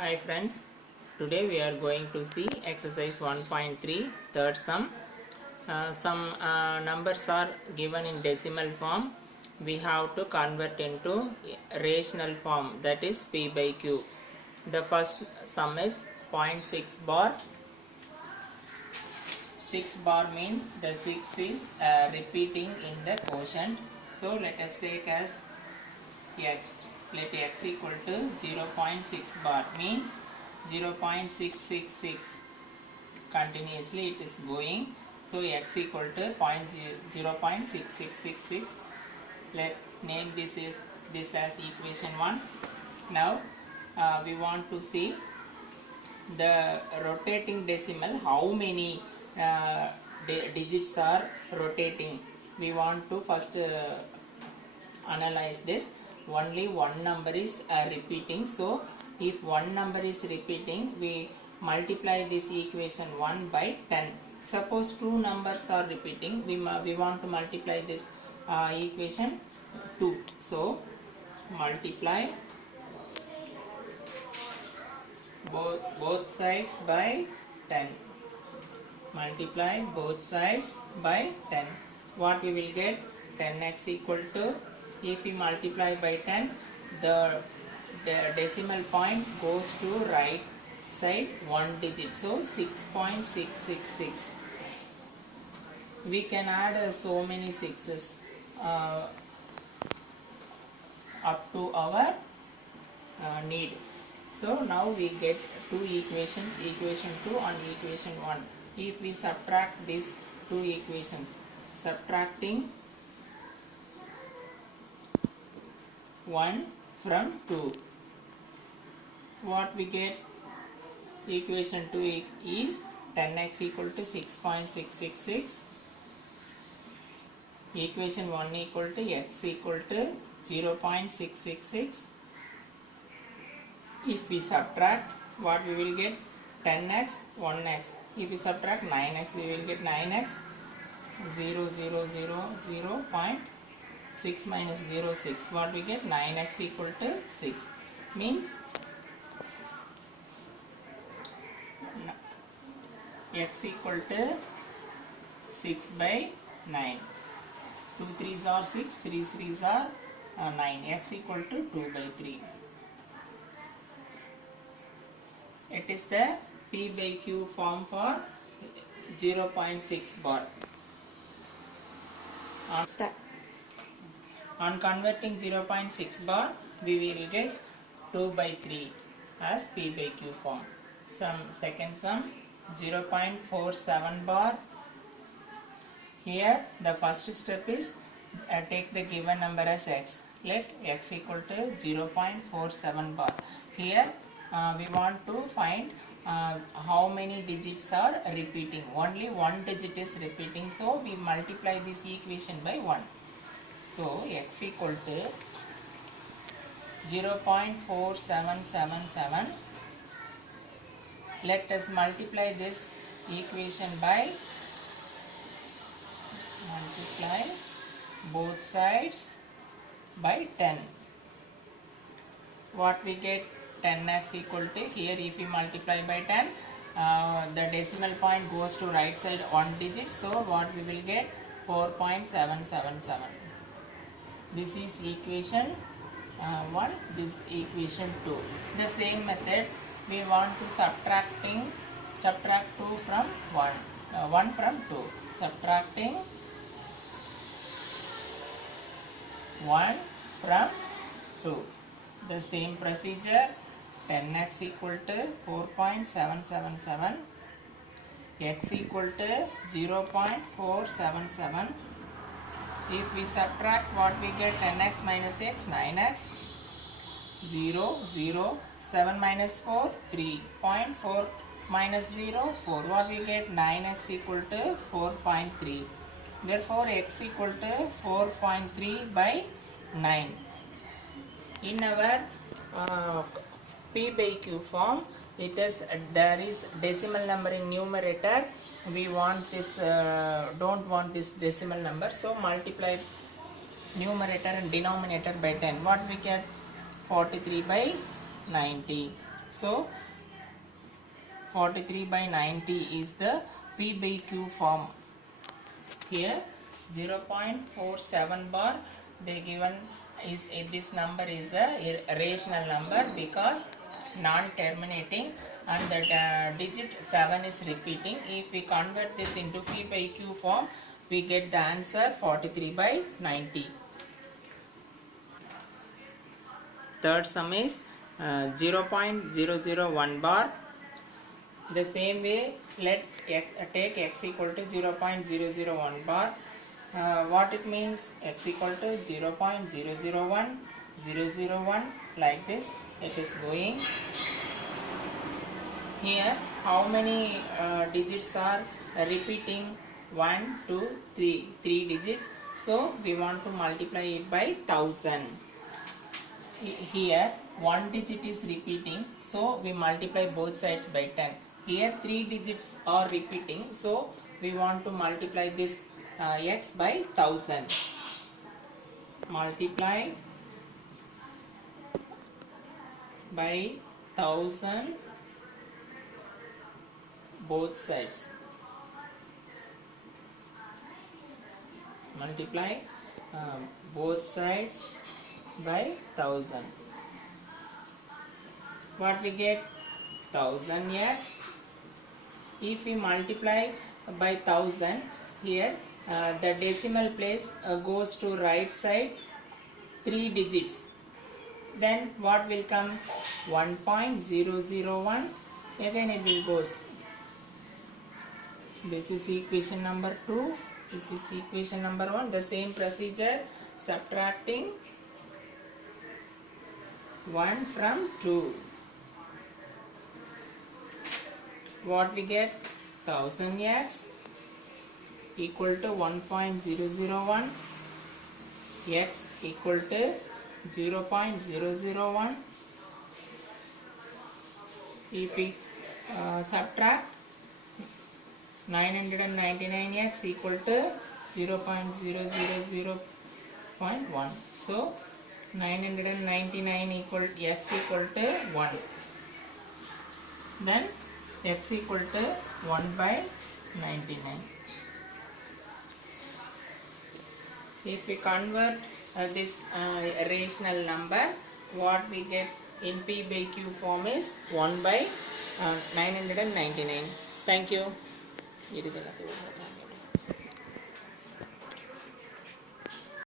Hi friends, today we are going to see exercise 1.3 third sum. Some numbers are given in decimal form. We have to convert into rational form, that is P by Q. The first sum is 0.6 bar. 6 bar means the 6 is repeating in the quotient. So let us take as x. Let x equal to 0.6 bar means 0.666 continuously it is going. So x equal to 0.6666. Let name this as equation 1. Now we want to see the rotating decimal, how many digits are rotating. We want to first analyze this. Only one number is repeating, so if one number is repeating, we multiply this equation 1 by 10. Suppose two numbers are repeating, we want to multiply this equation 2. So multiply both sides by 10. Multiply both sides by 10. What we will get? 10x equal to, if we multiply by 10, the decimal point goes to right side one digit, so 6.666. We can add so many sixes up to our need. So now we get two equations, equation 2 and equation 1. If we subtract these two equations, subtracting 1 from 2, what we get? Equation 2 is 10x equal to 6.666. Equation 1 equal to x equal to 0.666. If we subtract, what we will get? 10x, 1x. If we subtract 9x, we will get 9x, 0.6 minus 0.6. What we get? 9x equal to 6. Means x equal to 6 by 9. 2 3s are 6, 3 3s are 9. X equal to 2 by 3. It is the P by Q form for 0.6 bar. On converting 0.6 bar, we will get 2 by 3 as P by Q form. Second sum, 0.47 bar. Here the first step is take the given number as x. Let x equal to 0.47 bar. Here we want to find how many digits are repeating. Only one digit is repeating, so we multiply this equation by 1. So x equal to 0.4777. Let us multiply this equation by multiply both sides by 10. What we get? 10x equal to, here if we multiply by 10, the decimal point goes to right side one digit, so what we will get? 4.777. This is equation 1, this equation 2. The same method we want to subtract 2 from 1, 1 from 2. Subtracting 1 from 2. The same procedure. 10x equal to 4.777, x equal to 0.477. If we subtract, what we get? 10x minus x, 9x, 0, 0, 7 minus 4, 3, 0.4 minus 0, 4. What we get? 9x equal to 4.3. Therefore, x equal to 4.3 by 9. In our P by Q form, there is decimal number in numerator. We want this, don't want this decimal number, so multiply numerator and denominator by 10. What we get? 43 by 90. So 43 by 90 is the P by Q form. Here 0.47 bar they given is this number is a rational number because non-terminating, and the digit 7 is repeating. If we convert this into P by Q form, we get the answer 43 by 90. Third sum is 0.001 bar. The same way, let take x equal to 0.001 bar. What it means? X equal to 0.001, 001, like this it is going. Here how many digits are repeating? 1, 2, 3, 3 digits. So we want to multiply it by 1000. Here one digit is repeating, so we multiply both sides by 10. Here 3 digits are repeating, so we want to multiply this x by 1000. Multiply by 1000 both sides. Multiply both sides by 1000. What we get? 1000x. If we multiply by 1000, here the decimal place goes to right side 3 digits. Then what will come? 1.001. Again it will goes. This is equation number 2. This is equation number 1. The same procedure, subtracting 1 from 2. What we get? 1000x equal to 1.001, x equal to 0.001. If we subtract 999x equal to 0.000.1. So 999 equal x equal to 1. Then x equal to 1 by 99. If we convert this rational number, what we get in P by Q form is 1 by 999. Thank you.